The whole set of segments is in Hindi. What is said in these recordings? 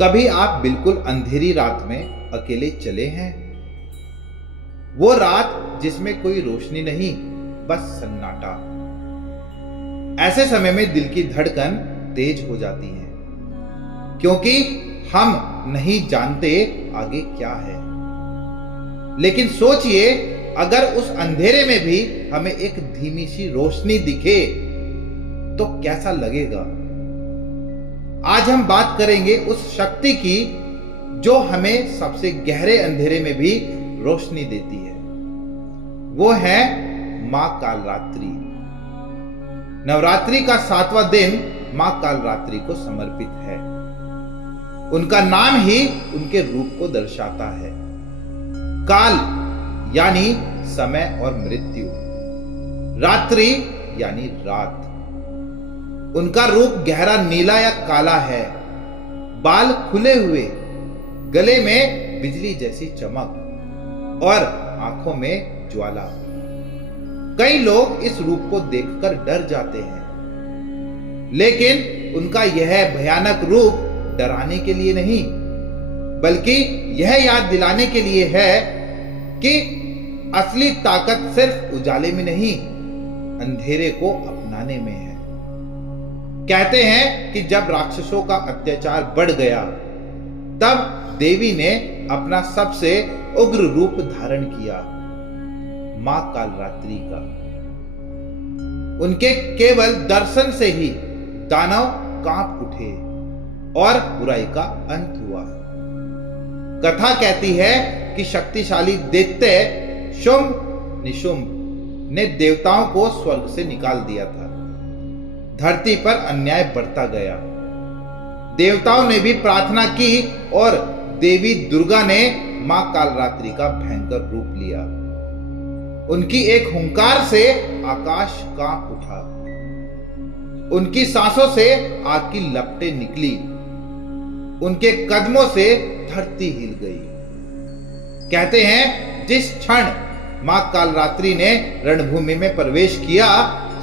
कभी आप बिल्कुल अंधेरी रात में अकेले चले हैं? वो रात जिसमें कोई रोशनी नहीं, बस सन्नाटा। ऐसे समय में दिल की धड़कन तेज हो जाती है, क्योंकि हम नहीं जानते आगे क्या है। लेकिन सोचिए, अगर उस अंधेरे में भी हमें एक धीमी सी रोशनी दिखे तो कैसा लगेगा। आज हम बात करेंगे उस शक्ति की जो हमें सबसे गहरे अंधेरे में भी रोशनी देती है। वो है मां कालरात्रि। नवरात्रि का 7वां दिन मां कालरात्रि को समर्पित है। उनका नाम ही उनके रूप को दर्शाता है। काल यानी समय और मृत्यु, रात्रि यानी रात। उनका रूप गहरा नीला या काला है, बाल खुले हुए, गले में बिजली जैसी चमक और आंखों में ज्वाला। कई लोग इस रूप को देखकर डर जाते हैं, लेकिन उनका यह भयानक रूप डराने के लिए नहीं, बल्कि यह याद दिलाने के लिए है कि असली ताकत सिर्फ उजाले में नहीं, अंधेरे को अपनाने में है। कहते हैं कि जब राक्षसों का अत्याचार बढ़ गया, तब देवी ने अपना सबसे उग्र रूप धारण किया, मां कालरात्रि का। उनके केवल दर्शन से ही दानव कांप उठे और बुराई का अंत हुआ। कथा कहती है कि शक्तिशाली दैत्य शुंभ निशुंभ ने देवताओं को स्वर्ग से निकाल दिया था। धरती पर अन्याय बढ़ता गया। देवताओं ने भी प्रार्थना की और देवी दुर्गा ने मां कालरात्रि का भयंकर रूप लिया। उनकी एक हुंकार से आकाश कांप उठा। उनकी सांसों से आग की लपटें निकली। उनके कदमों से धरती हिल गई। कहते हैं जिस क्षण मां कालरात्रि ने रणभूमि में प्रवेश किया,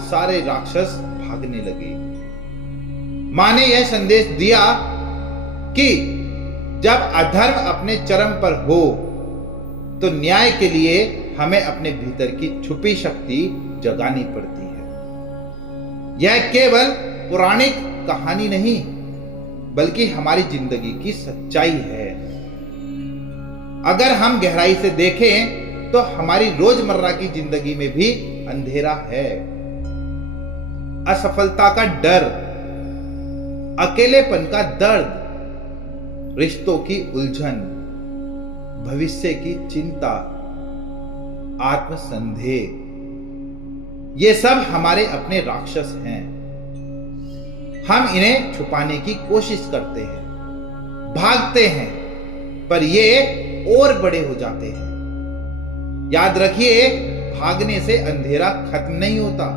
सारे राक्षस भागने लगे। मां ने यह संदेश दिया कि जब अधर्म अपने चरम पर हो, तो न्याय के लिए हमें अपने भीतर की छुपी शक्ति जगानी पड़ती है। यह केवल पौराणिक कहानी नहीं, बल्कि हमारी जिंदगी की सच्चाई है। अगर हम गहराई से देखें तो हमारी रोजमर्रा की जिंदगी में भी अंधेरा है। असफलता का डर, अकेलेपन का दर्द, रिश्तों की उलझन, भविष्य की चिंता, आत्मसंदेह, ये सब हमारे अपने राक्षस हैं। हम इन्हें छुपाने की कोशिश करते हैं, भागते हैं, पर ये और बड़े हो जाते हैं। याद रखिए, भागने से अंधेरा खत्म नहीं होता,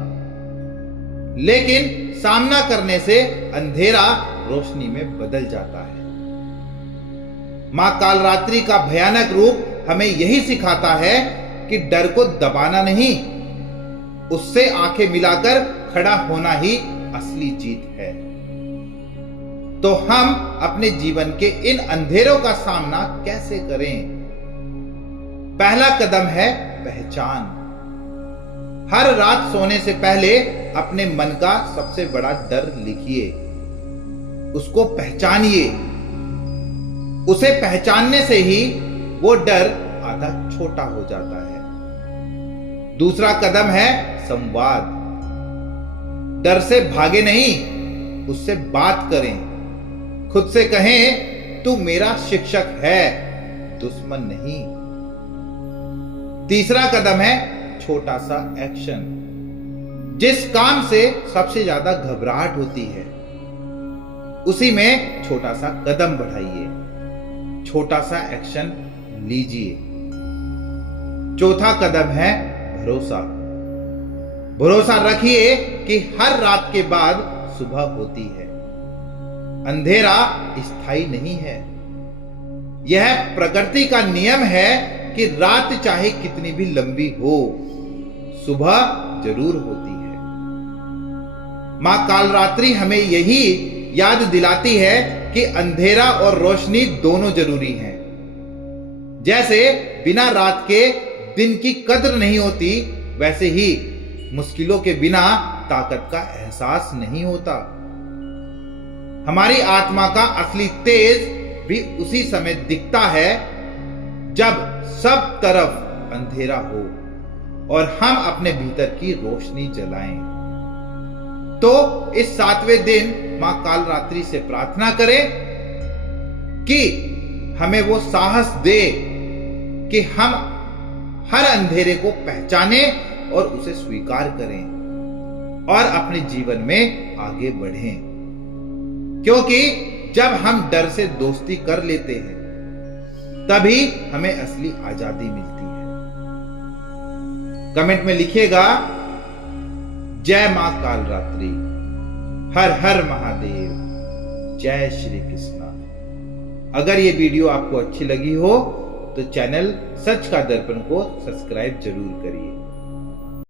लेकिन सामना करने से अंधेरा रोशनी में बदल जाता है। मां कालरात्रि का भयानक रूप हमें यही सिखाता है कि डर को दबाना नहीं, उससे आंखें मिलाकर खड़ा होना ही असली जीत है। तो हम अपने जीवन के इन अंधेरों का सामना कैसे करें? पहला कदम है पहचान। हर रात सोने से पहले अपने मन का सबसे बड़ा डर लिखिए, उसको पहचानिए। उसे पहचानने से ही वो डर आधा छोटा हो जाता है। दूसरा कदम है संवाद। डर से भागे नहीं, उससे बात करें। खुद से कहें, तू मेरा शिक्षक है, दुश्मन नहीं। तीसरा कदम है छोटा सा एक्शन। जिस काम से सबसे ज्यादा घबराहट होती है, उसी में छोटा सा कदम बढ़ाइए, छोटा सा एक्शन लीजिए। चौथा कदम है भरोसा। भरोसा रखिए कि हर रात के बाद सुबह होती है। अंधेरा स्थायी नहीं है। यह प्रकृति का नियम है कि रात चाहे कितनी भी लंबी हो, सुबह जरूर होती है। मां कालरात्रि हमें यही याद दिलाती है कि अंधेरा और रोशनी दोनों जरूरी हैं। जैसे बिना रात के दिन की कद्र नहीं होती, वैसे ही मुश्किलों के बिना ताकत का एहसास नहीं होता। हमारी आत्मा का असली तेज भी उसी समय दिखता है जब सब तरफ अंधेरा हो और हम अपने भीतर की रोशनी जलाएं। तो इस 7वें दिन मां कालरात्रि से प्रार्थना करें कि हमें वो साहस दे कि हम हर अंधेरे को पहचाने और उसे स्वीकार करें और अपने जीवन में आगे बढ़ें। क्योंकि जब हम डर से दोस्ती कर लेते हैं, तभी हमें असली आजादी मिलती है। कमेंट में लिखिएगा, जय मां कालरात्रि, हर हर महादेव, जय श्री कृष्णा। अगर ये वीडियो आपको अच्छी लगी हो तो चैनल सच का दर्पण को सब्सक्राइब जरूर करिए।